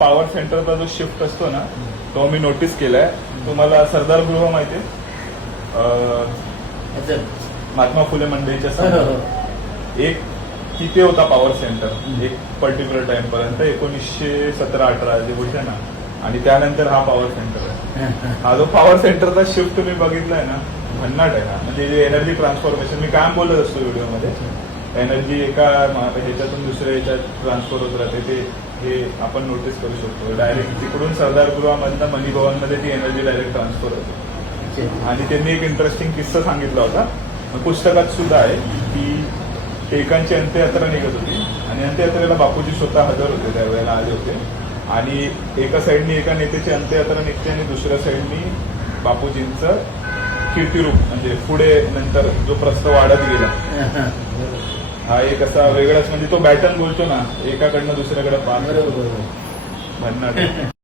Power सेंटरचा जो shift असतो ना तो मी नोटीस केलाय. तुम्हाला सरदार गृह माहितीये, महात्मा फुले मंडईच्या समोर एक तिथे होता पॉवर सेंटर एक पर्टिक्युलर टाइम पर्यंत 1917-18 जे बोलते ना. आणि त्यानंतर हा पॉवर सेंटर आहे. हा जो पॉवर सेंटरचा शिफ्ट तुम्ही बघितलाय ना भन्नाट आहे ना. म्हणजे जे एनर्जी ट्रान्सफॉर्मेशन मी काय बोलत असतो व्हिडिओमध्ये, एनर्जी एका ह्याच्यातून दुसऱ्या ह्याच्यात ट्रान्सफर होत राहते ते हे आपण नोटीस करू शकतो. डायरेक्ट तिकडून सरदार गृहामधनं मनी भवनमध्ये ती एनर्जी डायरेक्ट ट्रान्सफर होते. आणि त्यांनी एक इंटरेस्टिंग किस्सा सांगितला होता पुस्तकात सुद्धा आहे की टिळकांची अंत्ययात्रा निघत होती आणि अंत्ययात्रेला बापूजी स्वतः हजर होते, त्यावेळेला आले होते. आणि एका साईडनी एका नेत्याची अंत्ययात्रा निघते आणि दुसऱ्या साईडनी बापूजींचं कीर्तिरूप म्हणजे पुढे नंतर जो प्रस्ताव वाढत गेला हा एक असा वेगळाच म्हणजे तो बॅटन बोलतो ना एकाकडनं दुसऱ्याकडे पाहत भन्नाट.